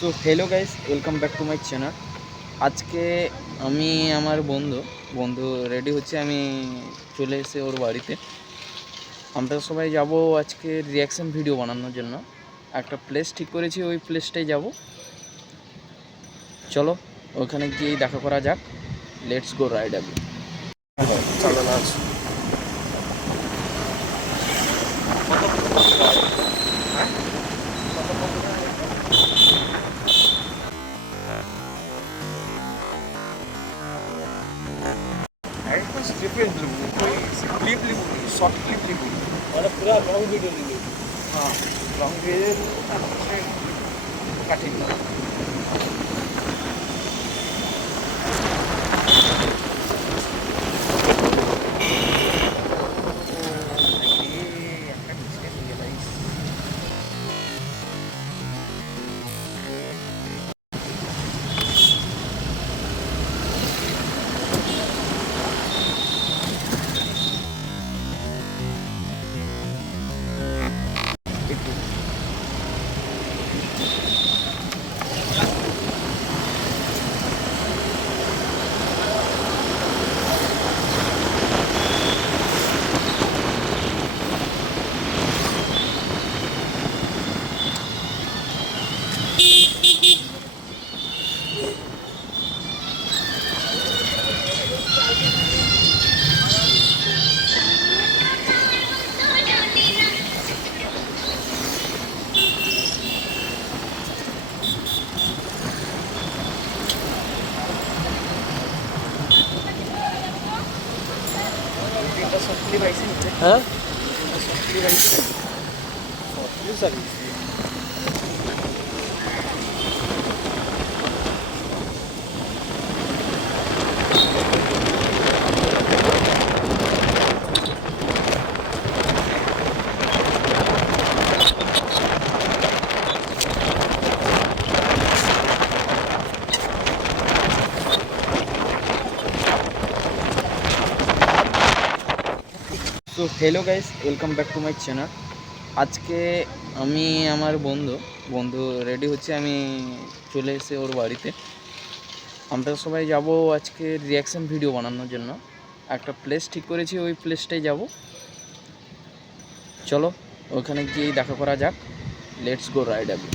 So hello guys, welcome back to my channel. আজকে আমি আমার বন্ধু রেডি হচ্ছে, আমি চলে এসে ওর বাড়িতে। আমরা সবাই যাব আজকে রিয়াকশন ভিডিও বানানোর জন্য। একটা প্লেস ঠিক করেছি, ওই প্লেসটাই যাব। চলো ওখানে গিয়েই দেখা করা যাক। লেটস গো রাইড আগে। চালানো আছে। একদম স্ক্রিপ্টেড लिखूं कोई क्लिप लिखूं शॉर्ट क्लिप लिखूं मतलब पूरा लॉन्ग वीडियो ले लूं। हाँ लॉन्ग वीडियो कटिंग हाँ service so hello guys, welcome back to my channel. আজকে আমি আমার বন্ধু রেডি হচ্ছে, আমি চলে এসে ওর বাড়িতে। আমরা সবাই যাব আজকে রিয়াকশন ভিডিও বানানোর জন্য। একটা প্লেস ঠিক করেছি, ওই প্লেসটাই যাব। চলো ওখানে গিয়েই দেখা করা যাক। লেটস গো রাইড আগে।